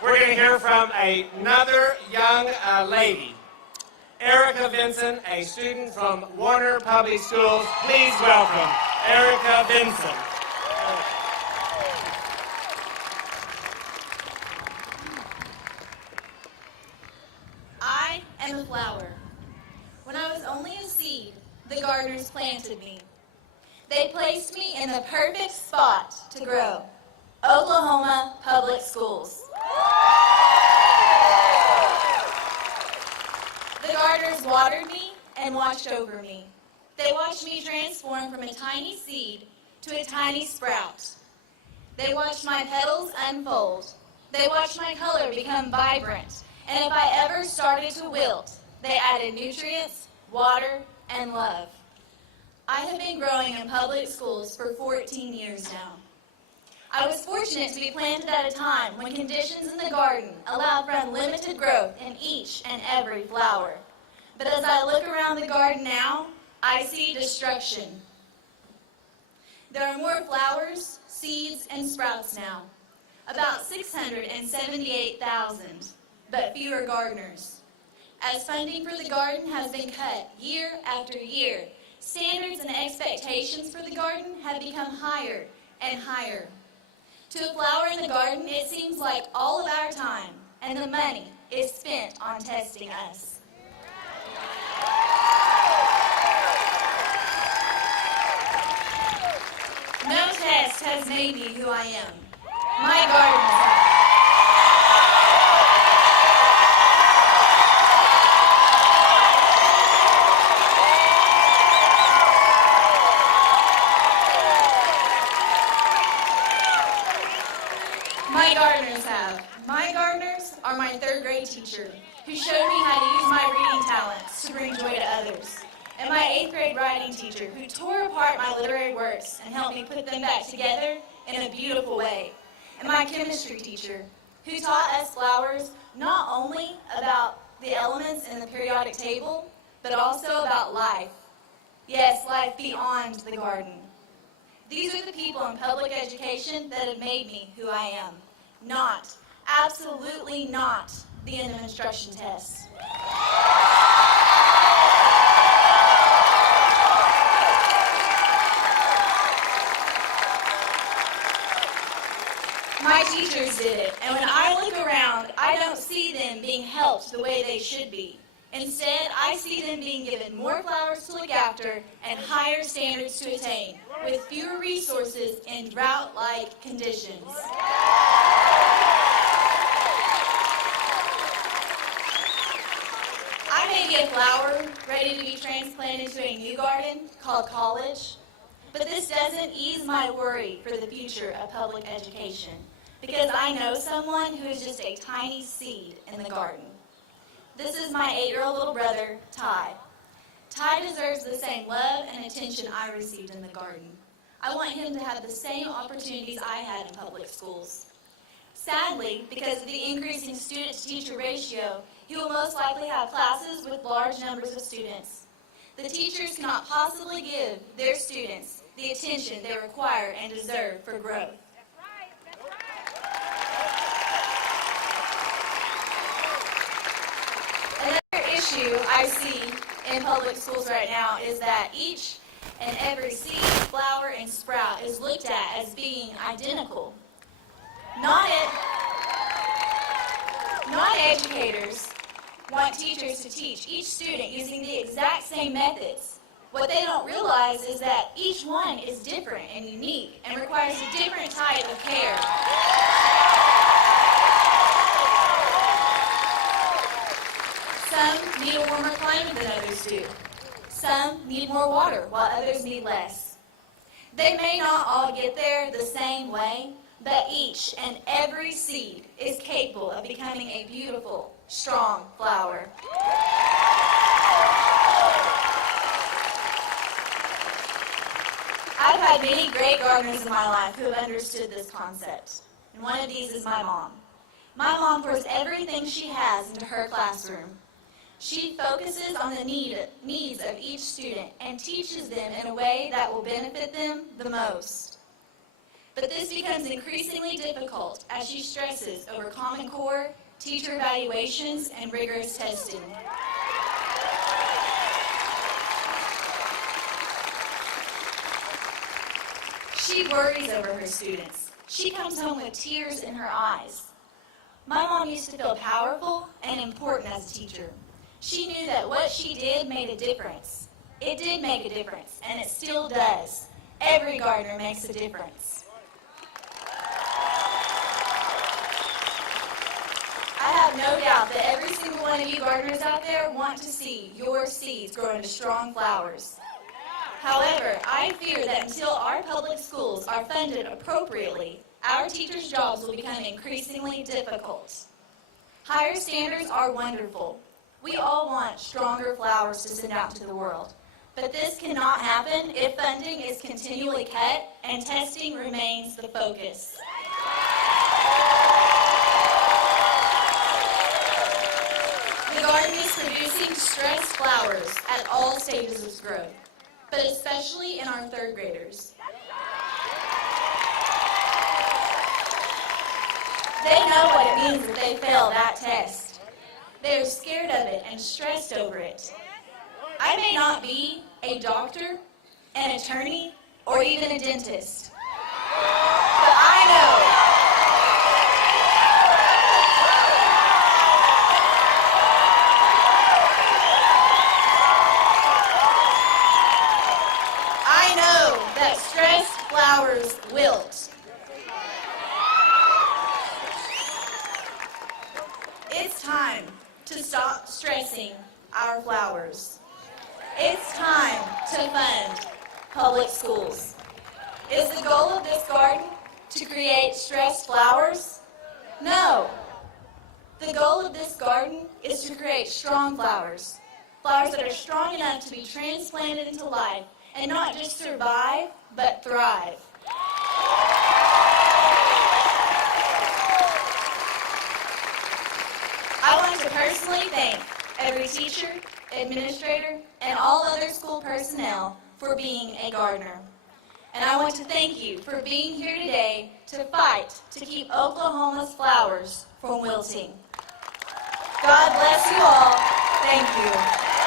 We're going to hear from another young lady, Erica Vinson, a student from Warner Public Schools. Please welcome Erica Vinson. I am a flower. When I was only a seed, the gardeners planted me. They placed me in the perfect spot to grow. Oklahoma Public Schools. The gardeners watered me and watched over me. They watched me transform from a tiny seed to a tiny sprout. They watched my petals unfold. They watched my color become vibrant. And if I ever started to wilt, they added nutrients, water, and love. I have been growing in public schools for 14 years now. I was fortunate to be planted at a time when conditions in the garden allowed for unlimited growth in each and every flower. But as I look around the garden now, I see destruction. There are more flowers, seeds, and sprouts now, about 678,000, but fewer gardeners. As funding for the garden has been cut year after year, standards and expectations for the garden have become higher and higher. To a flower in the garden, it seems like all of our time and the money is spent on testing us. No test has made me who I am. My garden has. My gardeners have. My gardeners are my third grade teacher, who showed me how to use my reading talents to bring joy to others, and my 8th grade writing teacher, who tore apart my literary works and helped me put them back together in a beautiful way, and my chemistry teacher, who taught us flowers not only about the elements in the periodic table, but also about life. Yes, life beyond the garden. These are the people in public education that have made me who I am. Not, absolutely not, the end of instruction tests. My teachers did it, and when I look around, I don't see them being helped the way they should be. Instead, I see them being given more flowers to look after and higher standards to attain, with fewer resources in drought-like conditions. I may be a flower ready to be transplanted to a new garden called college, but this doesn't ease my worry for the future of public education, because I know someone who is just a tiny seed in the garden. This is my 8-year-old little brother, Ty. Ty deserves the same love and attention I received in the garden. I want him to have the same opportunities I had in public schools. Sadly, because of the increasing student-to-teacher ratio, he will most likely have classes with large numbers of students. The teachers cannot possibly give their students the attention they require and deserve for growth. Issue I see in public schools right now is that each and every seed, flower, and sprout is looked at as being identical. Not educators want teachers to teach each student using the exact same methods. What they don't realize is that each one is different and unique and requires a different type of care. Some need a warmer climate than others do. Some need more water, while others need less. They may not all get there the same way, but each and every seed is capable of becoming a beautiful, strong flower. I've had many great gardeners in my life who have understood this concept, and one of these is my mom. My mom pours everything she has into her classroom. She focuses on the needs of each student and teaches them in a way that will benefit them the most. But this becomes increasingly difficult as she stresses over Common Core, teacher evaluations, and rigorous testing. She worries over her students. She comes home with tears in her eyes. My mom used to feel powerful and important as a teacher. She knew that what she did made a difference. It did make a difference, and it still does. Every gardener makes a difference. I have no doubt that every single one of you gardeners out there want to see your seeds grow into strong flowers. However, I fear that until our public schools are funded appropriately, our teachers' jobs will become increasingly difficult. Higher standards are wonderful. We all want stronger flowers to send out into the world. But this cannot happen if funding is continually cut and testing remains the focus. The garden is producing stressed flowers at all stages of growth, but especially in our third graders. They know what it means if they fail that test. They are scared of it and stressed over it. I may not be a doctor, an attorney, or even a dentist, but I know that stressed flowers wilt. It's time to stop stressing our flowers. It's time to fund public schools. Is the goal of this garden to create stressed flowers? No. The goal of this garden is to create strong flowers. Flowers that are strong enough to be transplanted into life and not just survive, but thrive. I want to personally thank every teacher, administrator, and all other school personnel for being a gardener. And I want to thank you for being here today to fight to keep Oklahoma's flowers from wilting. God bless you all. Thank you.